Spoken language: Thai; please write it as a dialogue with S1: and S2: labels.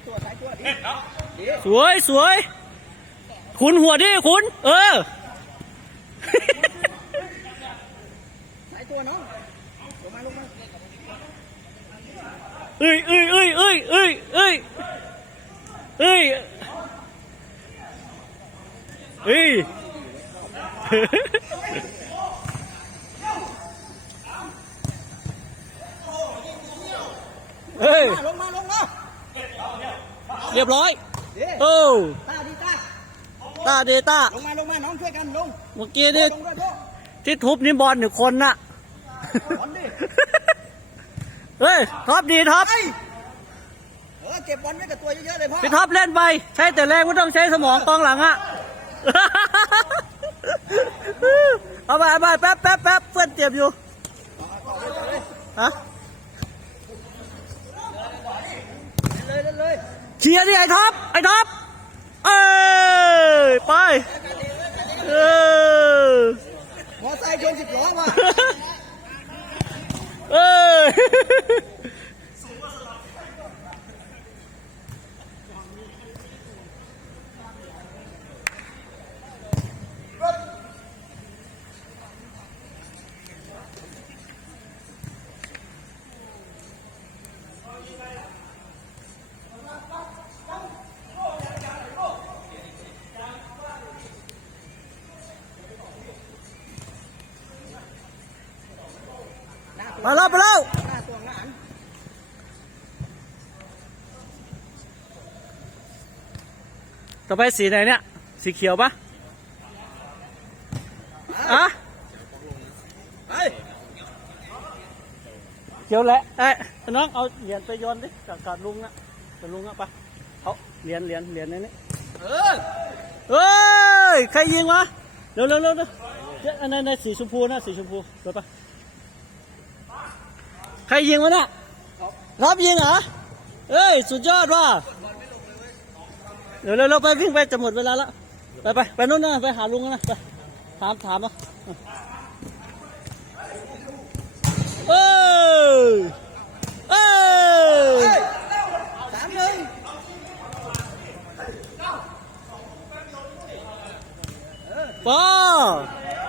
S1: ายตัวสายตัวดีดี
S2: สวยสวย คุณหัวดิคุณ เออ
S1: สายตัวน้องลงมาลงมา
S2: เอ้ยเอ้ยเอ้ยเอ้ยเอ้ยเอ้ยเอ้ยเอ้ยเฮ้ย
S1: ลงมาลงมา
S2: เรียบร้อย
S1: ดี
S2: โอ้
S1: ตาดีตา
S2: ตาเดต้า
S1: ลงมาลงมาน้องช่วยกันลง
S2: เมื่อกี้นี่
S1: ลงด้วยโด
S2: ที่ทุบนี่บอลหนึ่งคนน่ะ
S1: บอลดิ
S2: เฮ้ยท็อปดีท็อป
S1: ไอ้เออเก็บบอลไว้กับตัวเยอะๆเลยพ่อ
S2: พี่ท็อปเล่นไปใช้แต่แรงไม่ต้องใช้สมองกองหลังอะเอาไปเอาไปแป๊บแป๊บแป๊บเพื่อนเจ็บอยู่ฮะ
S1: เลยเลยเลย
S2: เชียร์ดิไอ้ท็อปไอ้ท็อปเอ้ยไปเออ
S1: มอไซค์ชนสิบล้อมา
S2: เอ้ย มาแล้วมาแล้ว
S1: หน้าตัวหน้าอัน
S2: ต่อไปสีไหนเนี่ย สีเขียวปะอะ
S1: ไป
S2: เขียวแหละเอ้ยน้องเอาเหรียญไปโยนดิจากกาดลุงนะกาดลุงอะไปเอาเหรียญเหรียญเหรียญในนี้
S1: เออ
S2: เฮ้ย ใครยิงวะ เร็วเร็วเร็วเร็วเดี๋ยวอันนั้นในสีชมพูนะ สีชมพูเดี๋ยวไป ใครยิงวะเนี่ยรับยิงเหรอเฮ้ย สุดยอดว่ะเร็วเร็วเร็วไปวิ่งไปจะหมดเวลาแล้วไปไปไปนู่นนะไปหาลุงนะไปถามถามอะเอ้ยเอ้ย
S1: สามหนึ่ง
S2: ป้า